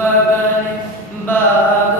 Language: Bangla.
بابا بابا